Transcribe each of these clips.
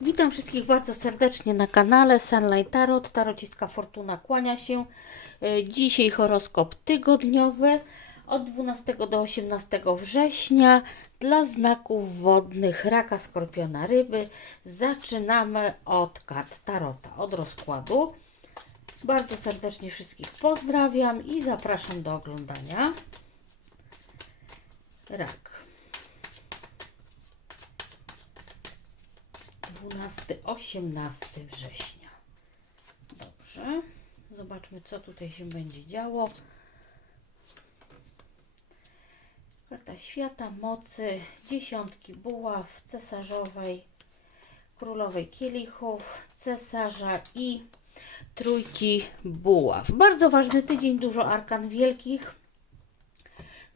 Witam wszystkich bardzo serdecznie na kanale Sunlight Tarot. Tarociska Fortuna kłania się. E, Dzisiaj horoskop tygodniowy od 12 do 18 września dla znaków wodnych Raka, Skorpiona, Ryby. Zaczynamy od kart Tarota, od rozkładu. Bardzo serdecznie wszystkich pozdrawiam i zapraszam do oglądania. Rak. 12-18 września. Dobrze. Zobaczmy, co tutaj się będzie działo. Karta świata, mocy, dziesiątki buław, cesarzowej, królowej kielichów, cesarza i trójki buław. Bardzo ważny tydzień, dużo arkan wielkich.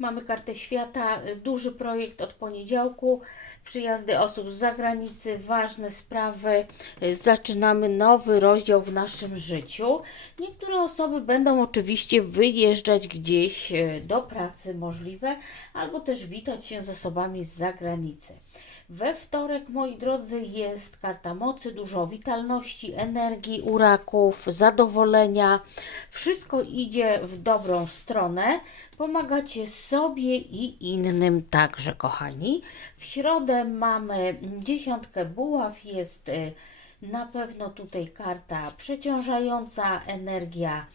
Mamy kartę świata, duży projekt od poniedziałku, przyjazdy osób z zagranicy, ważne sprawy. Zaczynamy nowy rozdział w naszym życiu. Niektóre osoby będą oczywiście wyjeżdżać gdzieś y, do pracy możliwe, albo też witać się z osobami z zagranicy. We wtorek, moi drodzy, jest karta mocy, dużo witalności, energii u raków, zadowolenia. Wszystko idzie w dobrą stronę. Pomagacie sobie i innym także, kochani. W środę mamy dziesiątkę buław, jest y, na pewno tutaj karta przeciążająca, energia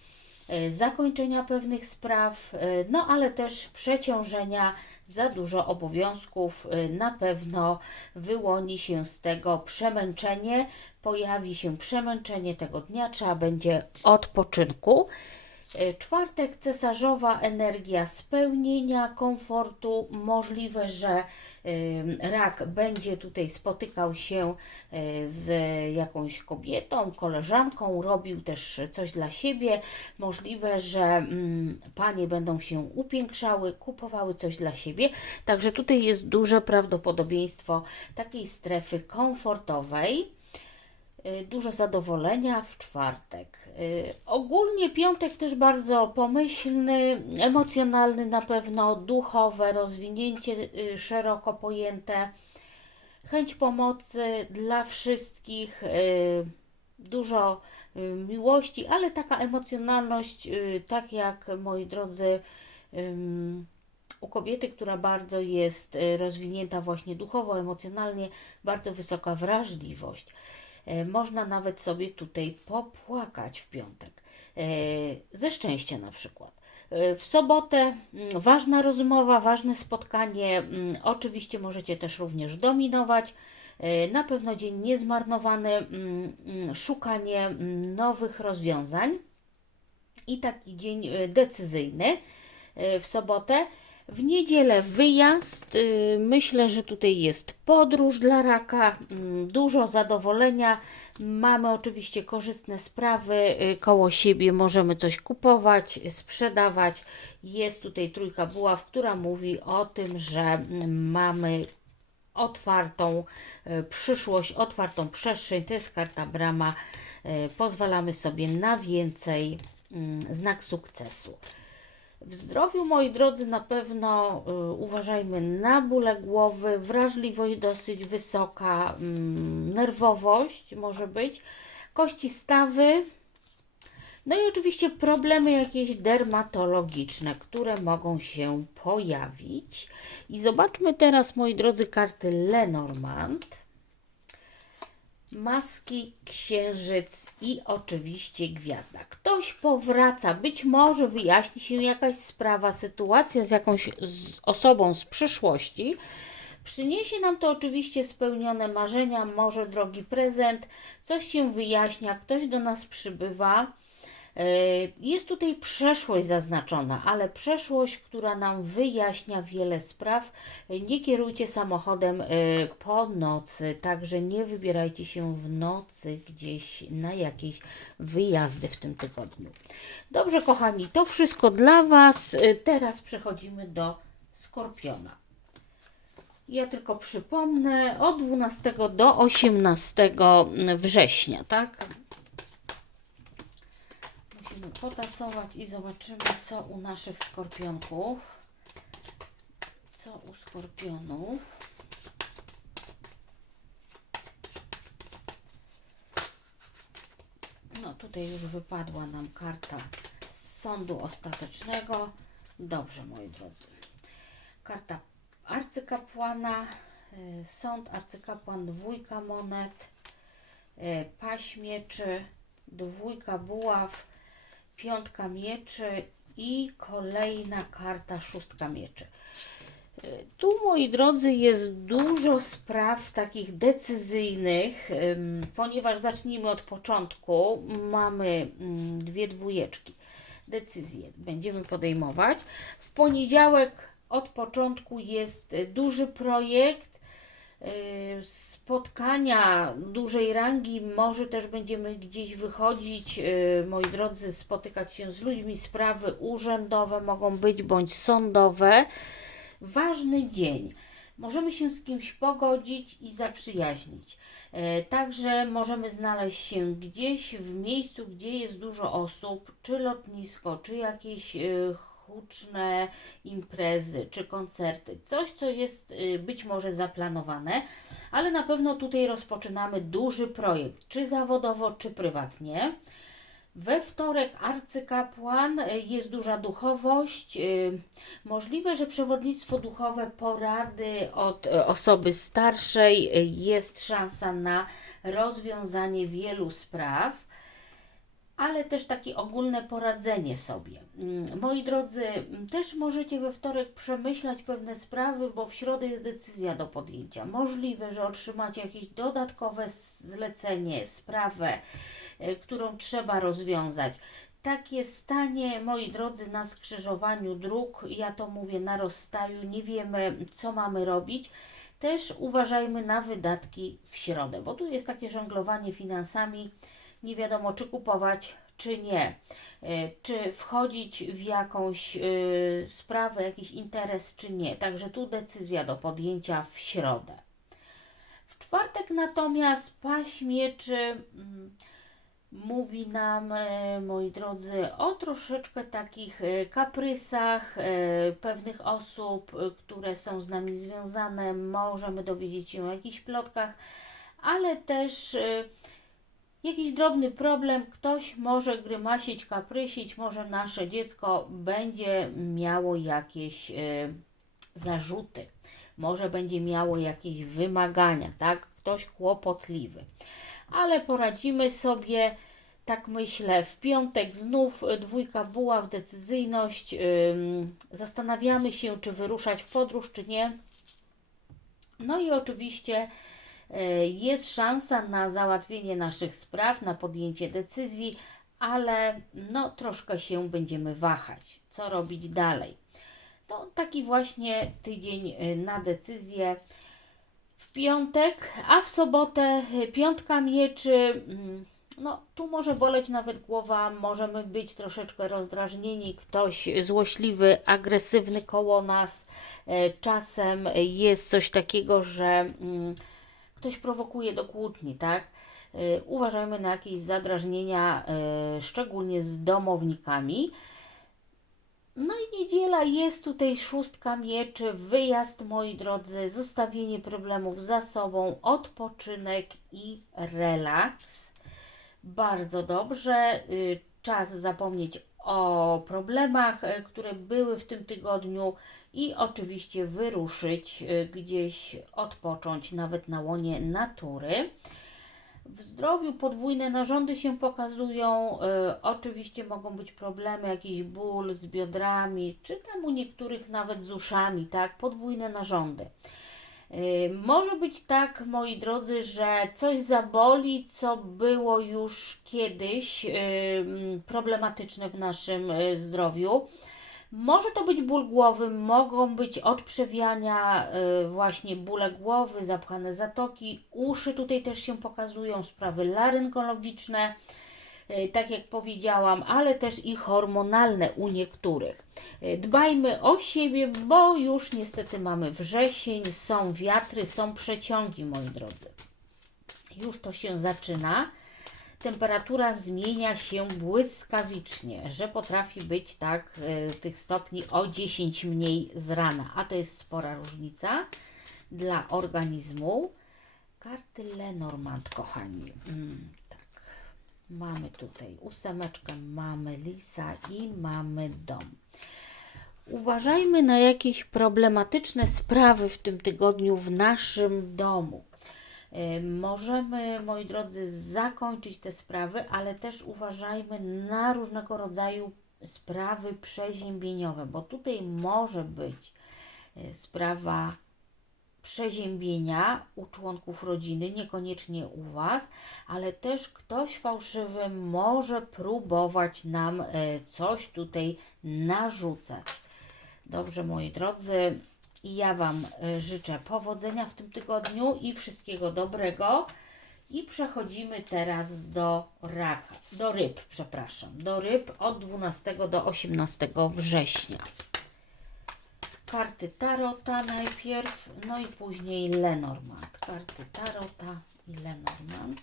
zakończenia pewnych spraw, y, no ale też przeciążenia, za dużo obowiązków. y, Na pewno wyłoni się z tego przemęczenie, pojawi się przemęczenie tego dnia, trzeba będzie odpoczynku. Y, Czwartek cesarzowa energia spełnienia, komfortu. Możliwe, że rak będzie tutaj spotykał się y, z jakąś kobietą, koleżanką, robił też coś dla siebie. Możliwe, że mm, panie będą się upiększały, kupowały coś dla siebie. Także tutaj jest duże prawdopodobieństwo takiej strefy komfortowej. Y, dużo zadowolenia w czwartek. Y, Ogólnie piątek też bardzo pomyślny, emocjonalny na pewno, duchowe, rozwinięcie y, szeroko pojęte, chęć pomocy dla wszystkich, y, dużo miłości, ale taka emocjonalność, tak jak moi drodzy, u kobiety, która bardzo jest rozwinięta właśnie duchowo, emocjonalnie, bardzo wysoka wrażliwość. E, Można nawet sobie tutaj popłakać w piątek. E, Ze szczęścia na przykład. E, W sobotę mm, ważna rozmowa, ważne spotkanie. mm, Oczywiście możecie też również dominować. Na pewno dzień niezmarnowany, mm, szukanie nowych rozwiązań i taki dzień decyzyjny w sobotę. W niedzielę wyjazd. y, Myślę, że tutaj jest podróż dla raka, mm, dużo zadowolenia. Mamy oczywiście korzystne sprawy y, koło siebie, możemy coś kupować, sprzedawać. Jest tutaj trójka buław, która mówi o tym, że mm, mamy otwartą y, przyszłość, otwartą przestrzeń. To jest karta brama. Pozwalamy sobie na więcej. mm, Znak sukcesu. W zdrowiu, moi drodzy, na pewno y, uważajmy na bóle głowy, wrażliwość dosyć wysoka, mm, nerwowość może być, kości stawy, no i oczywiście problemy jakieś dermatologiczne, które mogą się pojawić. I zobaczmy teraz, moi drodzy, karty Lenormand. Maski, księżyc i oczywiście gwiazda. Ktoś powraca, być może wyjaśni się jakaś sprawa, sytuacja z jakąś z osobą z przyszłości. Przyniesie nam to oczywiście spełnione marzenia, może drogi prezent, coś się wyjaśnia, ktoś do nas przybywa. Yy, Jest tutaj przeszłość zaznaczona, ale przeszłość, która nam wyjaśnia wiele spraw. Nie kierujcie samochodem yy, po nocy, także nie wybierajcie się w nocy gdzieś na jakieś wyjazdy w tym tygodniu. Dobrze, kochani, to wszystko dla Was. Yy, Teraz przechodzimy do Skorpiona. Ja tylko przypomnę, od 12 do 18 września, tak? Potasować i zobaczymy, co u naszych skorpionków. Co u skorpionów. tutaj już wypadła nam karta z sądu ostatecznego. Dobrze, moi drodzy. Karta arcykapłana, y, sąd, arcykapłan, dwójka monet, y, paź mieczy, dwójka buław, piątka mieczy i kolejna karta szóstka mieczy. Tu, moi drodzy, jest dużo spraw takich decyzyjnych, ponieważ zacznijmy od początku. Mamy mm, dwie dwójeczki. Decyzje będziemy podejmować. W poniedziałek od początku jest duży projekt y, spotkania dużej rangi. Może też będziemy gdzieś wychodzić, y, moi drodzy, spotykać się z ludźmi. Sprawy urzędowe mogą być bądź sądowe. Ważny dzień. Możemy się z kimś pogodzić i zaprzyjaźnić. E, Także możemy znaleźć się gdzieś w miejscu, gdzie jest dużo osób, czy lotnisko, czy jakieś e, huczne imprezy, czy koncerty. Coś, co jest e, być może zaplanowane, ale na pewno tutaj rozpoczynamy duży projekt, czy zawodowo, czy prywatnie. We wtorek arcykapłan, y, jest duża duchowość. y, Możliwe, że przewodnictwo duchowe, porady od y, osoby starszej, y, jest szansa na rozwiązanie wielu spraw, ale też takie ogólne poradzenie sobie. Mm, Moi drodzy, mm, też możecie we wtorek przemyśleć pewne sprawy, bo w środę jest decyzja do podjęcia. Możliwe, że otrzymacie jakieś dodatkowe zlecenie, sprawę, y, którą trzeba rozwiązać. Takie stanie, moi drodzy, na skrzyżowaniu dróg, ja to mówię na rozstaju, nie wiemy, co mamy robić. Też uważajmy na wydatki w środę, bo tu jest takie żonglowanie finansami, nie wiadomo, czy kupować, czy nie, E, czy wchodzić w jakąś e, sprawę, jakiś interes, czy nie. Także tu decyzja do podjęcia w środę. W czwartek natomiast paź mieczy mm, mówi nam, e, moi drodzy, o troszeczkę takich kaprysach pewnych osób, które są z nami związane. Możemy dowiedzieć się o jakichś plotkach, ale też jakiś drobny problem. Ktoś może grymasić, kaprysić, może nasze dziecko będzie miało jakieś e, zarzuty, może będzie miało jakieś wymagania, tak? Ktoś kłopotliwy ale poradzimy sobie. Tak myślę, w piątek znów y, dwójka buław, decyzyjność. Ym, zastanawiamy się, czy wyruszać w podróż, czy nie. No i oczywiście jest szansa na załatwienie naszych spraw, na podjęcie decyzji, ale no troszkę się będziemy wahać, co robić dalej. To taki właśnie tydzień y, na decyzję w piątek, a w sobotę y, piątka mieczy. mm, No, tu może boleć nawet głowa, możemy być troszeczkę rozdrażnieni, ktoś złośliwy, agresywny koło nas. E, Czasem jest coś takiego, że mm, ktoś prowokuje do kłótni, tak? E, Uważajmy na jakieś zadrażnienia, e, szczególnie z domownikami. No i niedziela jest tutaj szóstka mieczy, wyjazd moi drodzy, zostawienie problemów za sobą, odpoczynek i relaks. Bardzo dobrze. y, Czas zapomnieć o problemach, y, które były w tym tygodniu i oczywiście wyruszyć y, gdzieś, odpocząć nawet na łonie natury. W zdrowiu podwójne narządy się pokazują. Y, oczywiście mogą być problemy, jakiś ból z biodrami, czy tam u niektórych nawet z uszami, tak? Podwójne narządy. Y, może być tak, moi drodzy, że coś zaboli, co było już kiedyś y, problematyczne w naszym y, zdrowiu. Może to być ból głowy, mogą być odprzewiania, właśnie bóle głowy, zapchane zatoki, uszy tutaj też się pokazują, sprawy laryngologiczne, tak jak powiedziałam, ale też i hormonalne u niektórych. Y, Dbajmy o siebie, bo już niestety mamy wrzesień, są wiatry, są przeciągi, moi drodzy. Już to się zaczyna temperatura zmienia się błyskawicznie, że potrafi być tak e, tych stopni o 10 mniej z rana, a to jest spora różnica dla organizmu. Karty Lenormand, kochani. Mm. Mamy tutaj ósemeczkę, mamy lisa i mamy dom. Uważajmy na jakieś problematyczne sprawy w tym tygodniu w naszym domu. Y, Możemy, moi drodzy, zakończyć te sprawy, ale też uważajmy na różnego rodzaju sprawy przeziębieniowe, bo tutaj może być y, sprawa przeziębienia u członków rodziny, niekoniecznie u Was, ale też ktoś fałszywy może próbować nam e, coś tutaj narzucać. Dobrze, moi drodzy, ja Wam e, życzę powodzenia w tym tygodniu i wszystkiego dobrego. I przechodzimy teraz do raka, do ryb, przepraszam, do ryb od 12 do 18 września karty Tarota najpierw, no i później Lenormand. Karty Tarota i Lenormand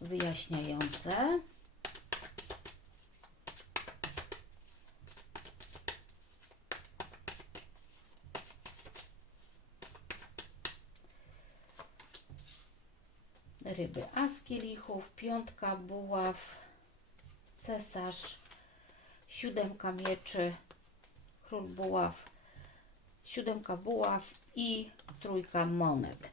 wyjaśniające. Ryby As kielichów, piątka buław, cesarz, siódemka mieczy, król buław, siódemka buław i trójka monet.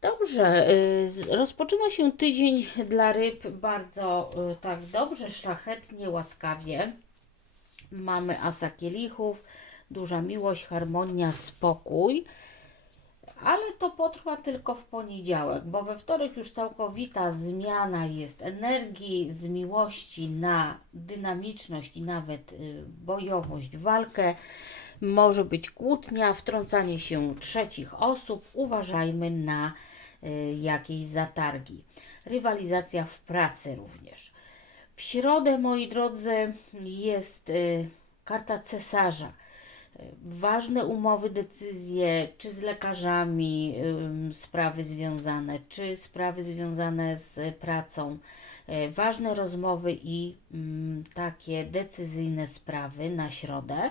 Dobrze, y, rozpoczyna się tydzień dla ryb bardzo y, tak dobrze, szlachetnie, łaskawie. Mamy asa kielichów, duża miłość, harmonia, spokój. Ale to potrwa tylko w poniedziałek, bo we wtorek już całkowita zmiana jest energii z miłości na dynamiczność i nawet y, bojowość, walkę. Może być kłótnia, wtrącanie się trzecich osób. Uważajmy na y, jakieś zatargi. Rywalizacja w pracy również. W środę, moi drodzy, jest y, karta cesarza. Ważne umowy, decyzje, czy z lekarzami, sprawy związane, czy sprawy związane z pracą. Y, Ważne rozmowy i ym, takie decyzyjne sprawy na środę.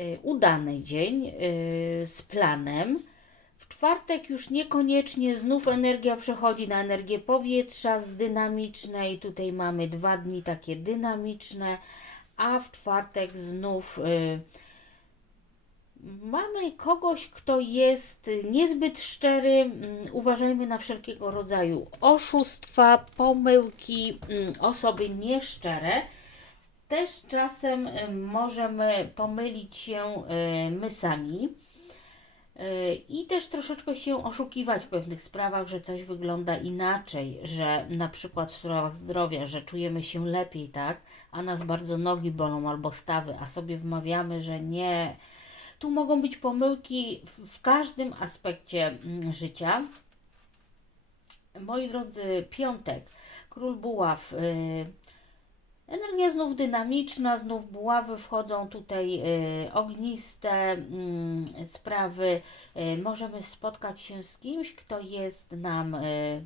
Y, Udany dzień y, z planem. W czwartek już niekoniecznie znów energia przechodzi na energię powietrza z dynamicznej. Tutaj mamy dwa dni takie dynamiczne, a w czwartek znów y, mamy kogoś, kto jest niezbyt szczery. Mm, Uważajmy na wszelkiego rodzaju oszustwa, pomyłki, mm, osoby nieszczere. Też czasem y, możemy pomylić się y, my sami. Y, I też troszeczkę się oszukiwać w pewnych sprawach, że coś wygląda inaczej, że na przykład w sprawach zdrowia, że czujemy się lepiej, tak, a nas bardzo nogi bolą albo stawy, a sobie wmawiamy, że nie. Tu mogą być pomyłki w, każdym aspekcie mm, życia. Moi drodzy, piątek, król buław. y, Energia znów dynamiczna, znów buławy wchodzą tutaj y, ogniste mm, sprawy. Y, możemy spotkać się z kimś, kto jest nam y,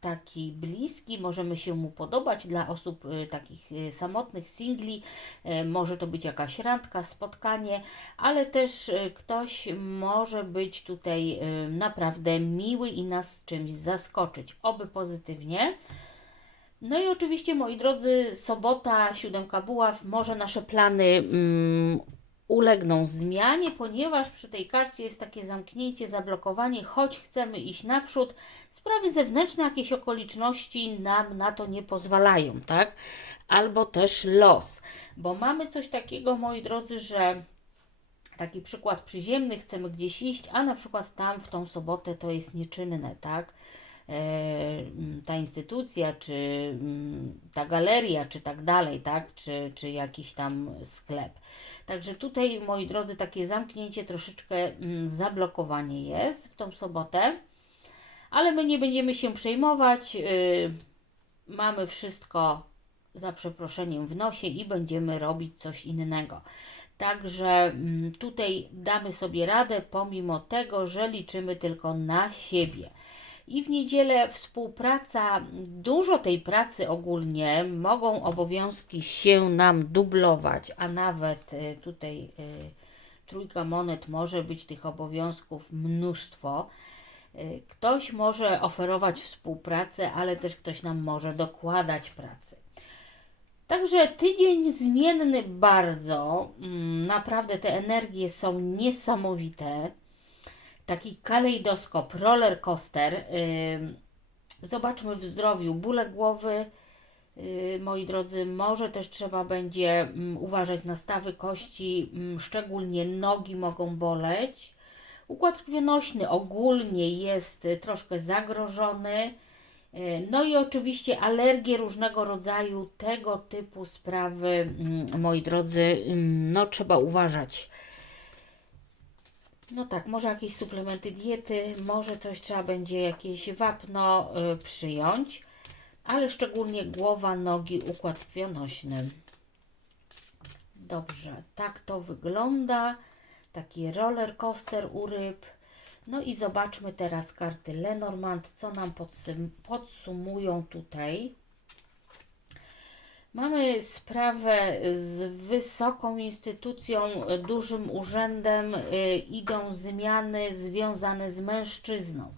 taki bliski, możemy się mu podobać dla osób y, takich y, samotnych, singli. Y, może to być jakaś randka, spotkanie, ale też y, ktoś może być tutaj y, naprawdę miły i nas czymś zaskoczyć. Oby pozytywnie. No i oczywiście, moi drodzy, sobota, siódemka buław, może nasze plany mm, ulegną zmianie, ponieważ przy tej karcie jest takie zamknięcie, zablokowanie, choć chcemy iść naprzód, sprawy zewnętrzne, jakieś okoliczności nam na to nie pozwalają, tak? Albo też los, bo mamy coś takiego, moi drodzy, że taki przykład przyziemny, chcemy gdzieś iść, a na przykład tam w tą sobotę to jest nieczynne, tak? E, ta instytucja, czy ta galeria, czy tak dalej, tak? Czy, czy jakiś tam sklep. Także tutaj, moi drodzy, takie zamknięcie, troszeczkę zablokowanie jest w tą sobotę, ale my nie będziemy się przejmować. y, mamy wszystko za przeproszeniem w nosie i będziemy robić coś innego. Także tutaj damy sobie radę, pomimo tego, że liczymy tylko na siebie. I w niedzielę współpraca, dużo tej pracy ogólnie, mogą obowiązki się nam dublować, a nawet y, tutaj y, trójka monet może być tych obowiązków mnóstwo. Y, Ktoś może oferować współpracę, ale też ktoś nam może dokładać pracy. Także tydzień zmienny bardzo. Mm, Naprawdę te energie są niesamowite. Taki kalejdoskop, roller coaster. Zobaczmy w zdrowiu bóle głowy. Yy, Moi drodzy, może też trzeba będzie mm, uważać na stawy kości, mm, szczególnie nogi mogą boleć. Układ krwionośny ogólnie jest y, troszkę zagrożony. Y, No i oczywiście alergie różnego rodzaju, tego typu sprawy, mm, moi drodzy, no trzeba uważać. No tak, może jakieś suplementy diety, może coś trzeba będzie jakieś wapno y, przyjąć, ale szczególnie głowa, nogi, układ krwionośny. Dobrze, tak to wygląda. Taki roller coaster u ryb. No i zobaczmy teraz karty Lenormand, co nam podsum- podsumują tutaj. Mamy sprawę z wysoką instytucją, dużym urzędem, y, idą zmiany związane z mężczyzną.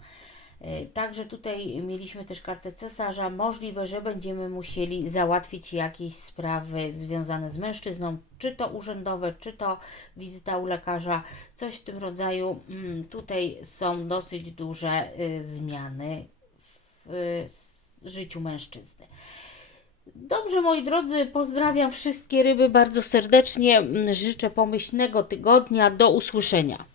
Y, Także tutaj mieliśmy też kartę cesarza. Możliwe, że będziemy musieli załatwić jakieś sprawy związane z mężczyzną, czy to urzędowe, czy to wizyta u lekarza, coś w tym rodzaju. Mm, Tutaj są dosyć duże y, zmiany w życiu mężczyzny. Dobrze, moi drodzy, pozdrawiam wszystkie ryby bardzo serdecznie. Życzę pomyślnego tygodnia. Do usłyszenia.